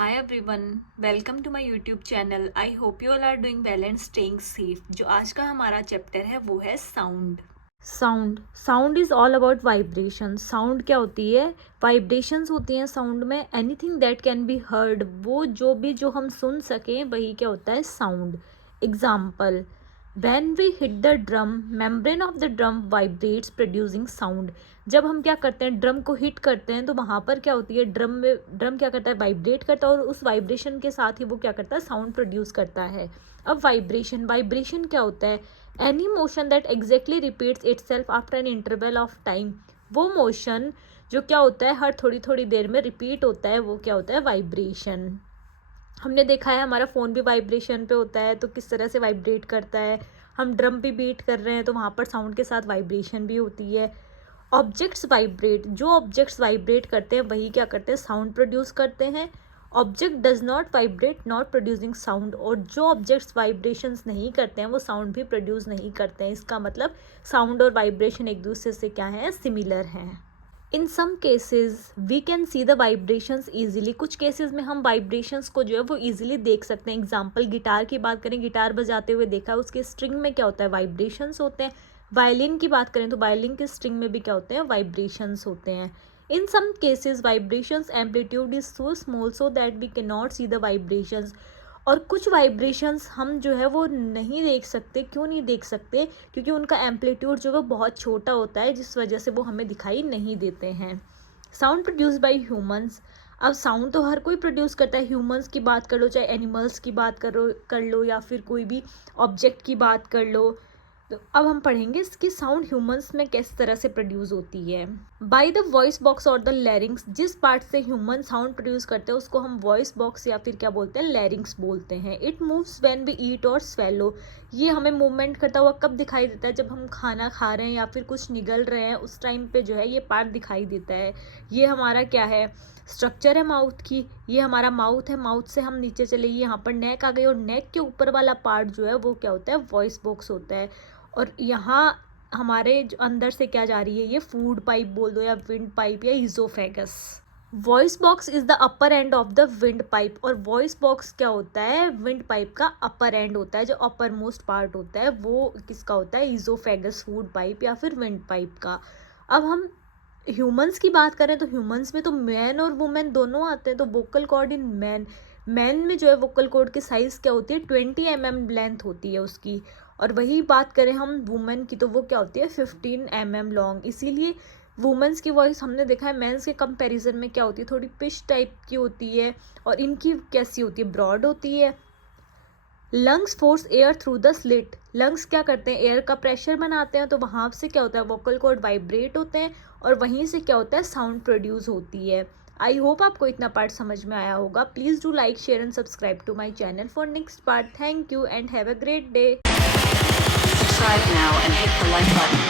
Hi everyone, welcome to my YouTube channel. I hope you all are doing well and staying safe. जो आज का हमारा chapter है वो है sound. Sound is all about vibration. Sound क्या होती है? वाइब्रेशंस होती हैं साउंड में. Anything that can be heard, वो जो हम सुन सकें वही क्या होता है? Sound. Example, when we hit the drum, membrane of the drum vibrates producing sound. जब हम क्या करते हैं, ड्रम को हिट करते हैं तो वहाँ पर क्या होती है, ड्रम क्या करता है? वाइब्रेट करता है और उस वाइब्रेशन के साथ ही वो क्या करता है? साउंड प्रोड्यूस करता है. अब वाइब्रेशन क्या होता है? Any motion that exactly repeats itself after an interval of time. वो मोशन जो क्या होता है, हर थोड़ी थोड़ी देर में रिपीट होता है, वो क्या होता है? वाइब्रेशन. हमने देखा है हमारा फ़ोन भी वाइब्रेशन पे होता है तो किस तरह से वाइब्रेट करता है. हम ड्रम भी बीट कर रहे हैं तो वहाँ पर साउंड के साथ वाइब्रेशन भी होती है. ऑब्जेक्ट्स वाइब्रेट, जो ऑब्जेक्ट्स वाइब्रेट करते हैं वही क्या करते हैं? साउंड प्रोड्यूस करते हैं. Object does not vibrate not producing sound. और जो ऑब्जेक्ट्स वाइब्रेशंस नहीं करते हैं वो साउंड भी प्रोड्यूस नहीं करते हैं. इसका मतलब साउंड और वाइब्रेशन एक दूसरे से क्या है? सिमिलर हैं. In some cases we can see the vibrations easily. कुछ केसेस में हम वाइब्रेशंस को जो है वो ईजिली देख सकते हैं. एग्जाम्पल, गिटार की बात करें, गिटार बजाते हुए देखा, उसके स्ट्रिंग में क्या होता है? वाइब्रेशंस होते हैं. वायलिन की बात करें तो वायलिन के स्ट्रिंग में भी क्या होते हैं? वाइब्रेशंस होते हैं. In some cases vibrations amplitude is so small so that we can not see the vibrations. और कुछ वाइब्रेशंस हम जो है वो नहीं देख सकते. क्यों नहीं देख सकते? क्योंकि उनका एम्पलीट्यूड जो है बहुत छोटा होता है, जिस वजह से वो हमें दिखाई नहीं देते हैं. Sound produce by humans. अब साउंड तो हर कोई प्रोड्यूस करता है. ह्यूमंस की बात कर लो, चाहे एनिमल्स की बात कर लो या फिर कोई भी ऑब्जेक्ट की बात कर लो. तो अब हम पढ़ेंगे इसकी साउंड ह्यूमंस में किस तरह से प्रोड्यूस होती है. बाय द वॉइस बॉक्स और द लैरिंग्स. जिस पार्ट से ह्यूमन साउंड प्रोड्यूस करते हैं उसको हम वॉइस बॉक्स या फिर क्या बोलते हैं? लैरिंग्स बोलते हैं. It moves when we eat और स्वेलो. ये हमें मूवमेंट करता हुआ कब दिखाई देता है? जब हम खाना खा रहे हैं या फिर कुछ निगल रहे हैं, उस टाइम पे जो है ये पार्ट दिखाई देता है. ये हमारा क्या है? स्ट्रक्चर है माउथ की. ये हमारा माउथ है. माउथ से हम नीचे चले, यहाँ पर नेक आ गई और नेक के ऊपर वाला पार्ट जो है वो क्या होता है? वॉइस बॉक्स होता है. और यहाँ हमारे जो अंदर से क्या जा रही है? ये फूड पाइप बोल दो या विंड पाइप या oesophagus. Voice box is the upper end of the windpipe. और वॉइस बॉक्स क्या होता है? विंड पाइप का अपर एंड होता है. जो अपर मोस्ट पार्ट होता है वो किसका होता है? इजोफेगस, फूड पाइप या फिर विंड पाइप का. अब हम ह्यूमंस की बात करें तो ह्यूमंस में तो मैन और वुमेन दोनों आते हैं. तो वोकल कॉर्ड इन मैन में जो है वोकल कॉर्ड की साइज़ क्या होती है? 20 mm लेंथ होती है उसकी. और वही बात करें हम वुमेन की तो वो क्या होती है? 15 mm लॉन्ग. इसीलिए वुमेन्स की वॉइस हमने देखा है मेंस के कंपैरिजन में क्या होती है? थोड़ी पिच टाइप की होती है. और इनकी कैसी होती है? ब्रॉड होती है. Lungs force air through the slit. Lungs क्या करते हैं? एयर का प्रेशर बनाते हैं. तो वहाँ से क्या होता है? वोकल कॉर्ड वाइब्रेट होते हैं और वहीं से क्या होता है? साउंड प्रोड्यूस होती है. आई होप आपको इतना पार्ट समझ में आया होगा. Please do like, share and subscribe to my channel for next part. Thank you and have a great day. Subscribe now and hit the like button.